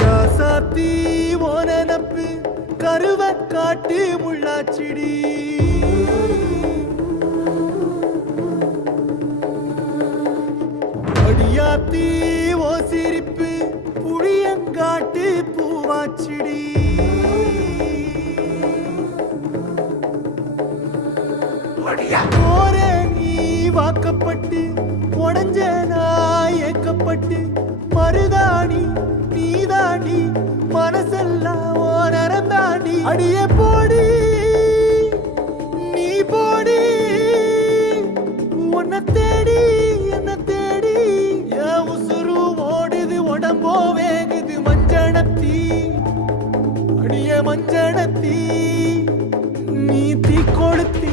ராசாத்தி ஓன நப்பு கருவ காட்டு முள்ளாச்சிடி அடியாத்தி ஓ சிரிப்பு புளியங்காட்டு பூவாச்சிடி போற நீ வாக்கப்பட்டு உடஞ்ச நாய் ஏக்கப்பட்டு மருதாணி நீதாண்டி மனசெல்லாம் ஓ நரந்தாண்டி அடிய போடி நீ போடி உன்னை தேடி என்ன தேடி என் உசுரு ஓடுது உடம்போ வேகுது மஞ்சனத்தி அடிய மஞ்சனத்தி நீ தீ கொடுத்து